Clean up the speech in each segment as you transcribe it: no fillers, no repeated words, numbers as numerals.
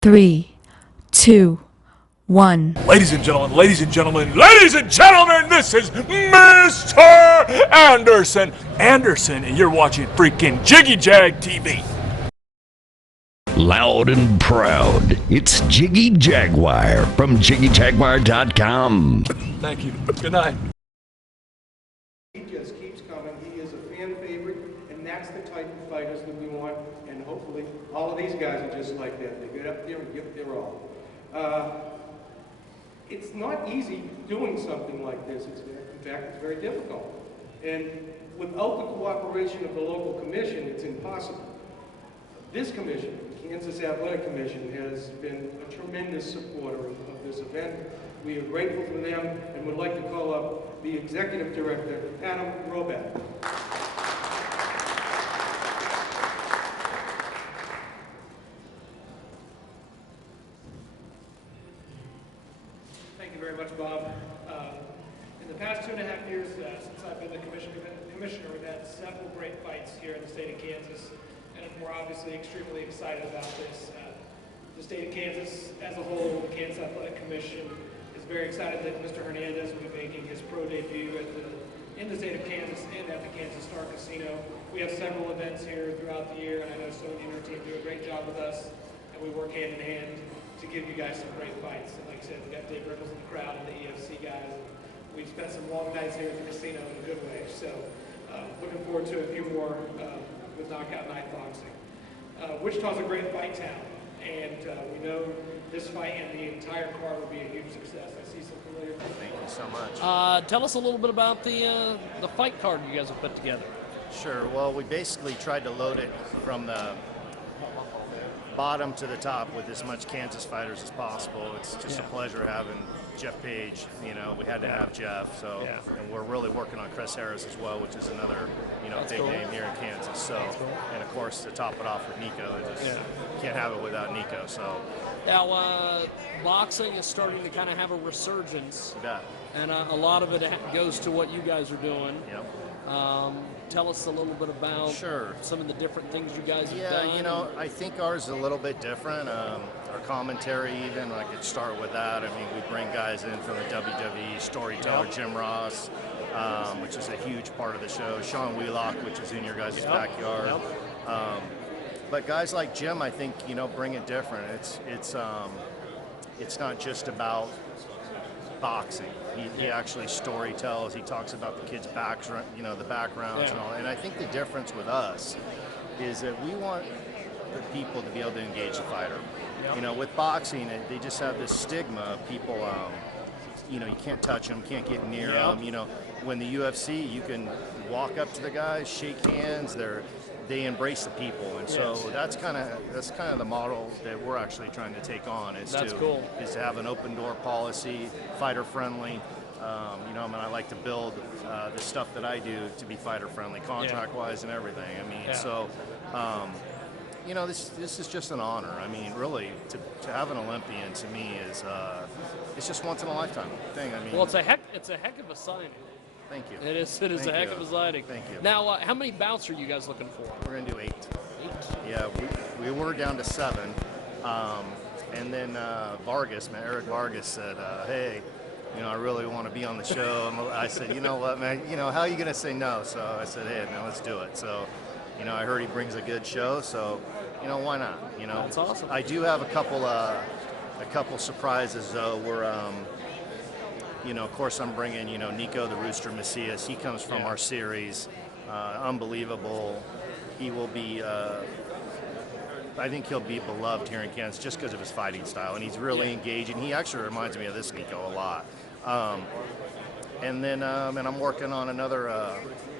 Three, two, one. Ladies and gentlemen, ladies and gentlemen, ladies and gentlemen, this is Mr. Anderson. Anderson, and you're watching freaking Jiggy Jag TV. Loud and proud, it's Jiggy Jaguar from JiggyJaguar.com. Thank you. Good night. He just keeps coming. He is a fan favorite, and that's the type of fighters that we want. And hopefully, all of these guys are just like that. They get up there and give it their all. It's not easy doing something like this. In fact, it's very difficult. And without the cooperation of the local commission, it's impossible. This commission, Kansas Athletic Commission, has been a tremendous supporter of this event. We are grateful for them and would like to call up the Executive Director, Adam Robat. Thank you very much, Bob. In the past 2.5 years since I've been the commissioner, we've had several great fights here in the state of Kansas, and we're obviously extremely excited about this. The state of Kansas as a whole, the Kansas Athletic Commission, is very excited that Mr. Hernandez will be making his pro debut in the state of Kansas and at the Kansas Star Casino. We have several events here throughout the year, and I know Sonia and her team do a great job with us, and we work hand in hand to give you guys some great fights. And like I said, we got Dave Rickles in the crowd and the EFC guys. We've spent some long nights here at the casino in a good way. So looking forward to a few more with Knockout Night boxing. Wichita's a great fight town, and we know this fight and the entire card will be a huge success. I see some familiar faces. Thank you so much. Tell us a little bit about the fight card you guys have put together. Sure. Well, we basically tried to load it from the bottom to the top with as much Kansas fighters as possible. It's just a pleasure having Jeff Page. You know, we had to have Jeff. So, and we're really working on Chris Harris as well, which is another big name here in Kansas. So, and of course to top it off with Nico, just can't have it without Nico. So. Now, boxing is starting to kind of have a resurgence, and a lot of it goes to what you guys are doing. Yep. Tell us a little bit about some of the different things you guys have done. Yeah, you know, I think ours is a little bit different. Our commentary, even, I could start with that. I mean, we bring guys in from the WWE, storyteller Jim Ross, which is a huge part of the show. Sean Wheelock, which is in your guys' backyard. But guys like Jim, I think, bring it different. It's not just about boxing. He actually story tells. He talks about the kids' backs, the backgrounds and all. And I think the difference with us is that we want the people to be able to engage the fighter. With boxing, they just have this stigma of people. You can't touch them, can't get near them. When the UFC, you can walk up to the guys, shake hands. They embrace the people, and so that's kind of the model that we're actually trying to take on. Is to have an open door policy, fighter friendly. I like to build the stuff that I do to be fighter friendly, contract wise and everything. I mean, so this is just an honor. I mean, really, to have an Olympian to me is it's just once in a lifetime thing. I mean, well, it's a heck of a signing. Thank you. It is a heck of a signing. Thank you. Now, how many bouts are you guys looking for? We're going to do 8. 8? Yeah, we were down to 7. And then Eric Vargas said, hey, I really want to be on the show. I said, you know what, man, how are you going to say no? So I said, hey, man, let's do it. So, I heard he brings a good show, so, why not? That's awesome. I do have a couple surprises, though. We're, of course, I'm bringing, Nico the Rooster Macias. He comes from our series. Unbelievable. He will be, I think he'll be beloved here in Kansas just because of his fighting style. And he's really engaging. He actually reminds me of this Nico a lot. And then and I'm working on another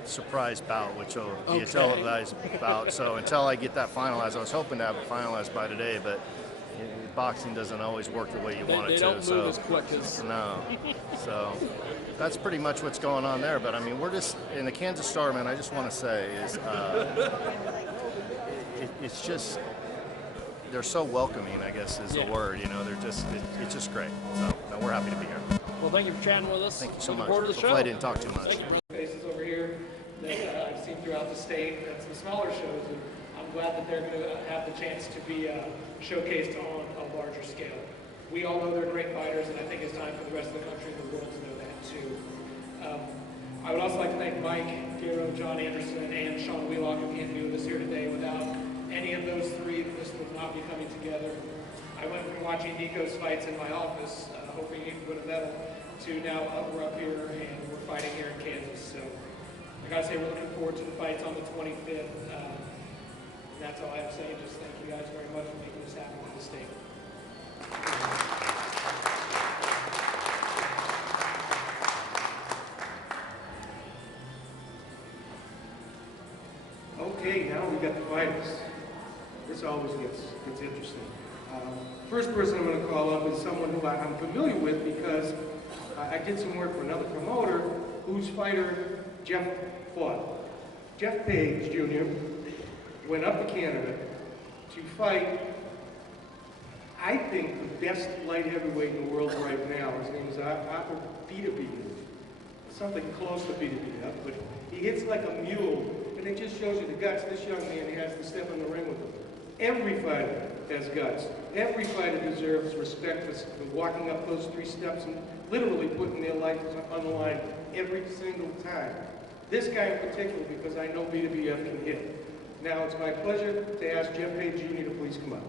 surprise bout, which will be a televised bout. So until I get that finalized, I was hoping to have it finalized by today, but boxing doesn't always work the way you want it to. They don't move as quick as... No. So that's pretty much what's going on there. But, I mean, we're just, in the Kansas Star, man, I just want to say is it's just, they're so welcoming, I guess is the word. They're just, it's just great. So no, we're happy to be here. Well, thank you for chatting with us. Thank you so much. Forward to the show. Hopefully I didn't talk too much. Faces over here that I've seen throughout the state and some smaller shows. And I'm glad that they're going to have the chance to be showcased on a we all know they're great fighters, and I think it's time for the rest of the country and the world to know that too. I would also like to thank Mike, Garo, John Anderson, and Sean Wheelock who can't be with us here today. Without any of those three, this would not be coming together. I went from watching Nico's fights in my office, hoping he could win a medal, to now we're up here and we're fighting here in Kansas. So I gotta say we're looking forward to the fights on the 25th. And that's all I have to say. Just thank you guys very much for making this happen for the state. Okay, now we got the fighters. This always gets interesting. First person I'm going to call up is someone who I'm familiar with because I did some work for another promoter whose fighter Jeff fought. Jeff Page Jr. went up to Canada to fight, I think, the best light heavyweight in the world right now. His name is Arthur Beterbiev. Something close to Beterbiev, but he hits like a mule, and it just shows you the guts this young man has to step in the ring with him. Every fighter has guts. Every fighter deserves respect for walking up those 3 steps and literally putting their life on the line every single time. This guy in particular, because I know Beterbiev can hit. Now it's my pleasure to ask Jeff Page Jr. to please come up.